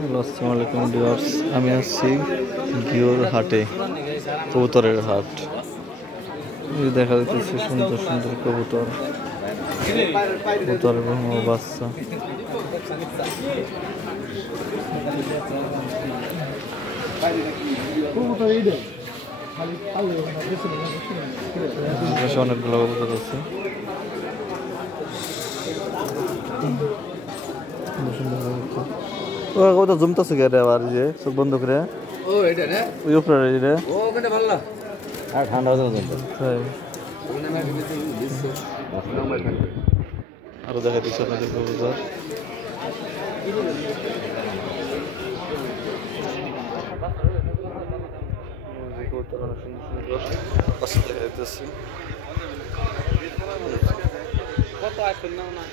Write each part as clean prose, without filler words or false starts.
Hello, আসসালামু আলাইকুম viewers. আমি আছি গিওর হাটে, কবুতরের হাট। এই দেখা যাচ্ছে সুন্দর সুন্দর কবুতর, কবুতরের বাচ্চা। অনেকগুলো কবুতর আছে। ও কবুতর জমতেছে কে রে আবার, যে চোখ বন্ধ করে ও এটা রে ওই উপরে রে ও ওটা ভালো আর ঠান্ডা হতে জমতে তাই। ওখানে আমরা কিছু দিচ্ছি নাম্বার থাকবে আরো দেখা দিচ্ছে আপনাদের কবুতর। কবুতর অনেক সুন্দর সুন্দর বাচ্চা দেখা যাচ্ছে। কত আসল নাও না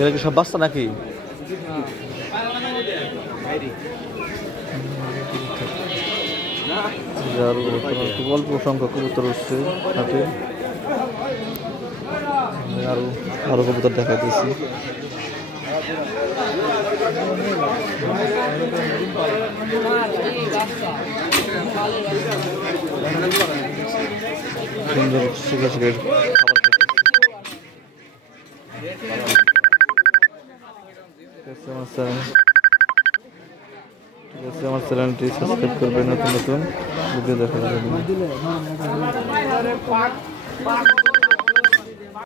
এরা কি সব বাচ্চা নাকি? খুব অল্প সংখ্যক কবুতর উঠছে হাটে। আরো কবুতর দেখা দিয়েছি। সুন্দর শিখে শিখে আমার চ্যানেলটি সাবস্ক্রাইব করবেন নতুন নতুন ভিডিও দেখার জন্য।